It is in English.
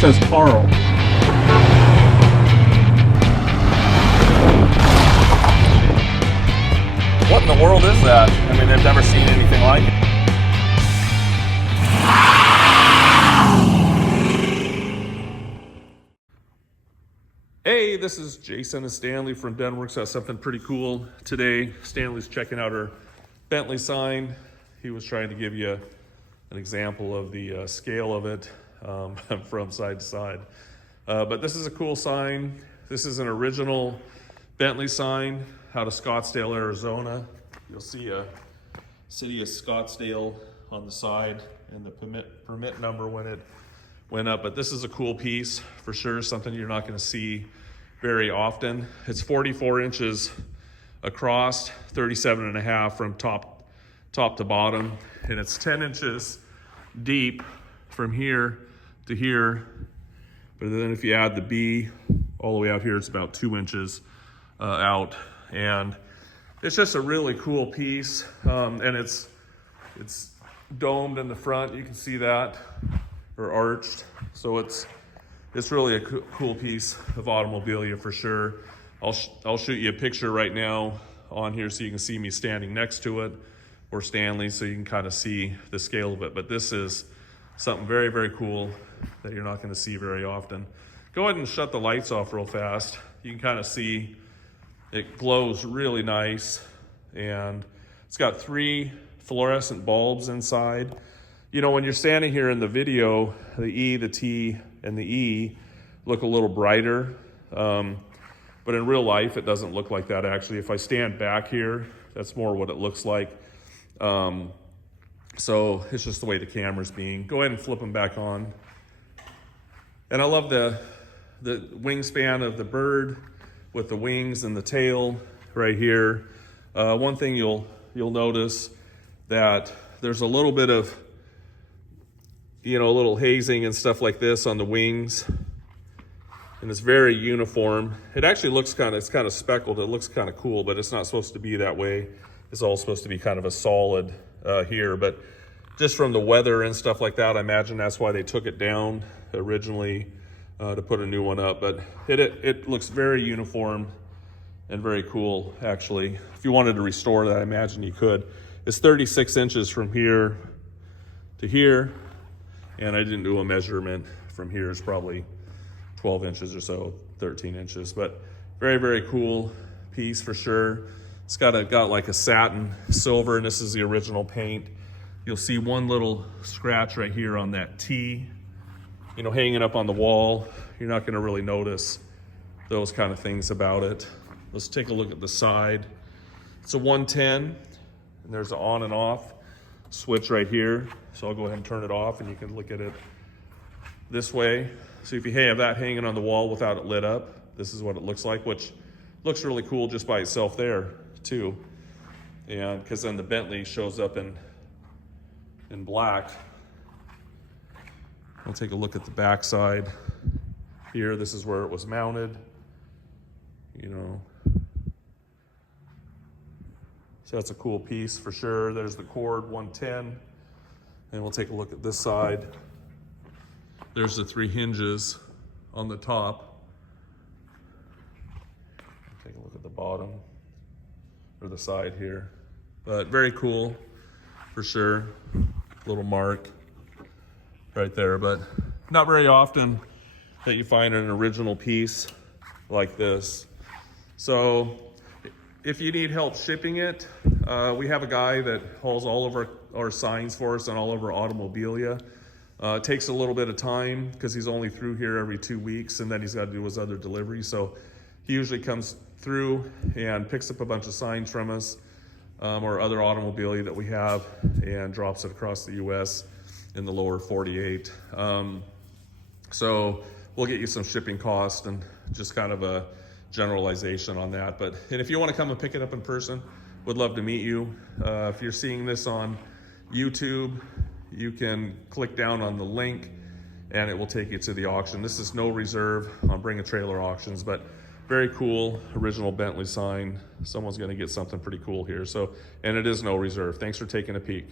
says Carl. What in the world is that? I mean, they've never seen anything like it. Hey, this is Jason and Stanley from Denwerks. Got something pretty cool today. Stanley's checking out our Bentley sign. He was trying to give you an example of the scale of it from side to side. But this is a cool sign. This is an original Bentley sign out of Scottsdale, Arizona. You'll see a city of Scottsdale on the side and the permit number when it went up. But this is a cool piece for sure, something you're not going to see very often. It's 44 inches across, 37 and a half from top to bottom, and it's 10 inches deep from here to here. But then if you add the B all the way out here, it's about 2 inches out. And it's just a really cool piece, and it's domed in the front. You can see that, or arched. So it's really a cool piece of automobilia for sure. I'll shoot you a picture right now on here so you can see me standing next to it, or Stanley, so you can kind of see the scale of it. But this is something very, very cool that you're not going to see very often. Go ahead and shut the lights off real fast. You can kind of see it glows really nice, and it's got 3 fluorescent bulbs inside. You know, when you're standing here in the video, the E, the T, and the E look a little brighter, but in real life, it doesn't look like that actually. If I stand back here, that's more what it looks like. So it's just the way the camera's being. Go ahead and flip them back on. And I love the wingspan of the bird with the wings and the tail right here. One thing you'll notice that there's a little bit of, a little hazing and stuff like this on the wings, and it's very uniform. It actually looks it's kind of speckled. It looks kind of cool, but it's not supposed to be that way. It's all supposed to be kind of a solid here, but just from the weather and stuff like that, I imagine that's why they took it down originally to put a new one up. But it looks very uniform and very cool, actually. If you wanted to restore that, I imagine you could. It's 36 inches from here to here, and I didn't do a measurement from here. It's probably 12 inches or so, 13 inches, but very, very cool piece for sure. It's got like a satin silver, and this is the original paint. You'll see one little scratch right here on that T, hanging up on the wall. You're not gonna really notice those kind of things about it. Let's take a look at the side. It's a 110, and there's an on and off switch right here. So I'll go ahead and turn it off, and you can look at it this way. So if you have that hanging on the wall without it lit up, this is what it looks like, which looks really cool just by itself there too. And because then the Bentley shows up in black. We'll take a look at the back side here. This is where it was mounted, So that's a cool piece for sure. There's the cord 110. And we'll take a look at this side. There's the 3 hinges on the top. Take a look at the bottom, or the side here. But very cool for sure. Little mark right there, but not very often that you find an original piece like this. So if you need help shipping it, we have a guy that hauls all of our signs for us and all of our automobilia. It takes a little bit of time because he's only through here every 2 weeks, and then he's got to do his other deliveries. So he usually comes through and picks up a bunch of signs from us, or other automobilia that we have, and drops it across the US in the lower 48. So we'll get you some shipping cost and just kind of a generalization on that. And if you want to come and pick it up in person, would love to meet you. If you're seeing this on YouTube, you can click down on the link and it will take you to the auction. This is no reserve on Bring a Trailer auctions, but very cool original Bentley sign. Someone's going to get something pretty cool here. So, and it is no reserve. Thanks for taking a peek.